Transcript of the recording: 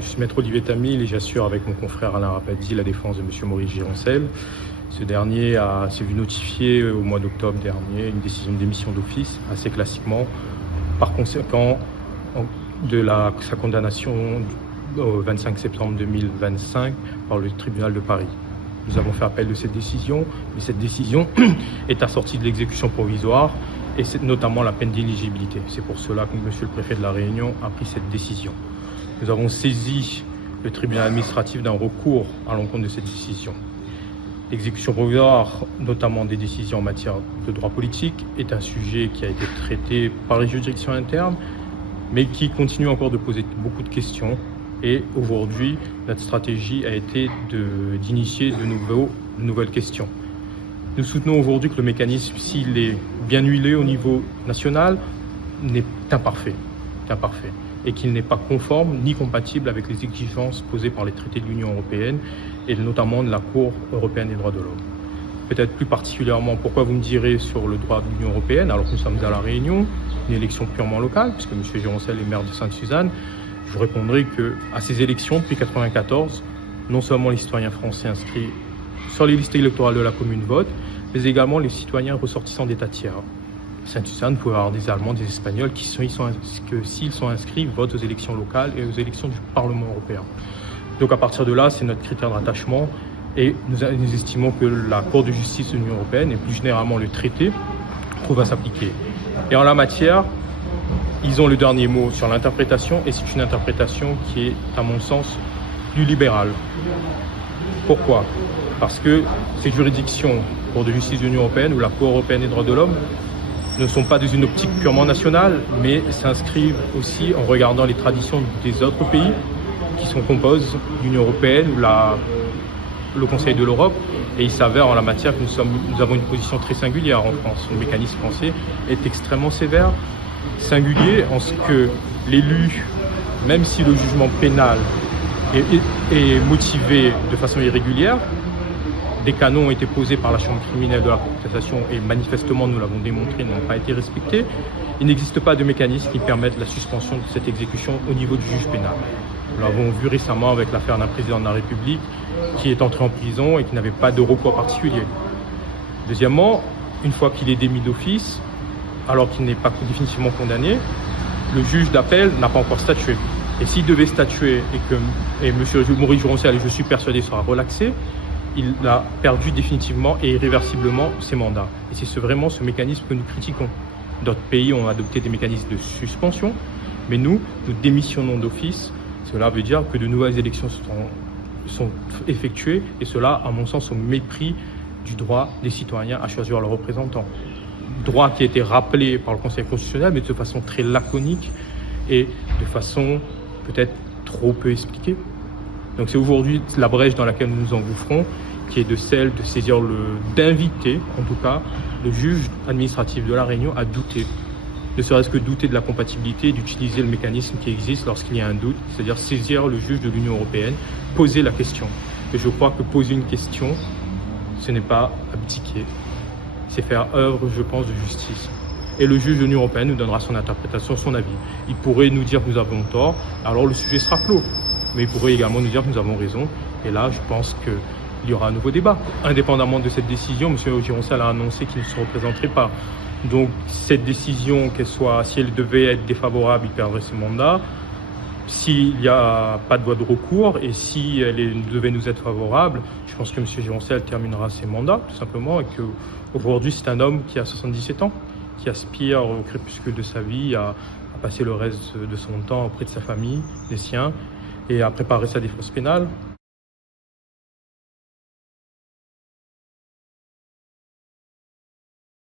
Je suis maître Olivier Tamil et j'assure avec mon confrère Alain Rapazzi la défense de M. Maurice Gironcel. Ce dernier s'est vu notifier au mois d'octobre dernier une décision de démission d'office, assez classiquement, par conséquent de sa condamnation au 25 septembre 2025 par le tribunal de Paris. Nous avons fait appel de cette décision, mais cette décision est assortie de l'exécution provisoire et c'est notamment la peine d'inéligibilité. C'est pour cela que M. le préfet de la Réunion a pris cette décision. Nous avons saisi le tribunal administratif d'un recours à l'encontre de cette décision. L'exécution provisoire, notamment des décisions en matière de droit politique, est un sujet qui a été traité par les juridictions internes, mais qui continue encore de poser beaucoup de questions. Et aujourd'hui, notre stratégie a été d'initier de nouvelles questions. Nous soutenons aujourd'hui que le mécanisme, s'il est bien huilé au niveau national, n'est imparfait. Et qu'il n'est pas conforme ni compatible avec les exigences posées par les traités de l'Union européenne et notamment de la Cour européenne des droits de l'homme. Peut-être plus particulièrement, pourquoi vous me direz sur le droit de l'Union européenne, alors que nous sommes à La Réunion, une élection purement locale, puisque M. Gironcel est maire de Sainte-Suzanne, je vous répondrai qu'à ces élections, depuis 1994, non seulement les citoyens français inscrits sur les listes électorales de la commune votent, mais également les citoyens ressortissants d'États tiers. Sainte-Suzanne pouvait avoir des Allemands, des Espagnols qui, s'ils sont inscrits, votent aux élections locales et aux élections du Parlement européen. Donc à partir de là, c'est notre critère de rattachement et nous estimons que la Cour de justice de l'Union européenne et plus généralement le traité trouve à s'appliquer. Et en la matière, ils ont le dernier mot sur l'interprétation et c'est une interprétation qui est, à mon sens, plus libérale. Pourquoi ? Parce que ces juridictions, Cour de justice de l'Union européenne ou la Cour européenne des droits de l'homme, ne sont pas dans une optique purement nationale, mais s'inscrivent aussi en regardant les traditions des autres pays qui sont composent l'Union européenne ou le Conseil de l'Europe. Et il s'avère en la matière que nous avons une position très singulière en France. Le mécanisme français est extrêmement sévère, singulier en ce que l'élu, même si le jugement pénal est motivé de façon irrégulière, des canons ont été posés par la Chambre criminelle de la Cour de cassation et manifestement, nous l'avons démontré, n'ont pas été respectés. Il n'existe pas de mécanisme qui permette la suspension de cette exécution au niveau du juge pénal. Nous l'avons vu récemment avec l'affaire d'un président de la République qui est entré en prison et qui n'avait pas de recours particulier. Deuxièmement, une fois qu'il est démis d'office, alors qu'il n'est pas définitivement condamné, le juge d'appel n'a pas encore statué. Et s'il devait statuer et M. Maurice Gironcel, je suis persuadé, sera relaxé, il a perdu définitivement et irréversiblement ses mandats. Et c'est vraiment ce mécanisme que nous critiquons. D'autres pays ont adopté des mécanismes de suspension, mais nous démissionnons d'office. Cela veut dire que de nouvelles élections sont effectuées, et cela, à mon sens, au mépris du droit des citoyens à choisir leurs représentants. Droit qui a été rappelé par le Conseil constitutionnel, mais de façon très laconique et de façon peut-être trop peu expliquée. Donc c'est aujourd'hui la brèche dans laquelle nous nous engouffrons, qui est celle de saisir d'inviter, en tout cas, le juge administratif de La Réunion à douter. Ne serait-ce que douter de la compatibilité, d'utiliser le mécanisme qui existe lorsqu'il y a un doute, c'est-à-dire saisir le juge de l'Union européenne, poser la question. Et je crois que poser une question, ce n'est pas abdiquer, c'est faire œuvre, je pense, de justice. Et le juge de l'Union européenne nous donnera son interprétation, son avis. Il pourrait nous dire que nous avons tort, alors le sujet sera clos. Mais il pourrait également nous dire que nous avons raison. Et là, je pense qu'il y aura un nouveau débat. Indépendamment de cette décision, M. Gironcel a annoncé qu'il ne se représenterait pas. Donc, cette décision, si elle devait être défavorable, il perdrait ses mandats. S'il n'y a pas de voie de recours et si elle devait nous être favorable, je pense que M. Gironcel terminera ses mandats, tout simplement, et qu'aujourd'hui, c'est un homme qui a 77 ans, qui aspire au crépuscule de sa vie à passer le reste de son temps auprès de sa famille, des siens, et à préparer sa défense pénale.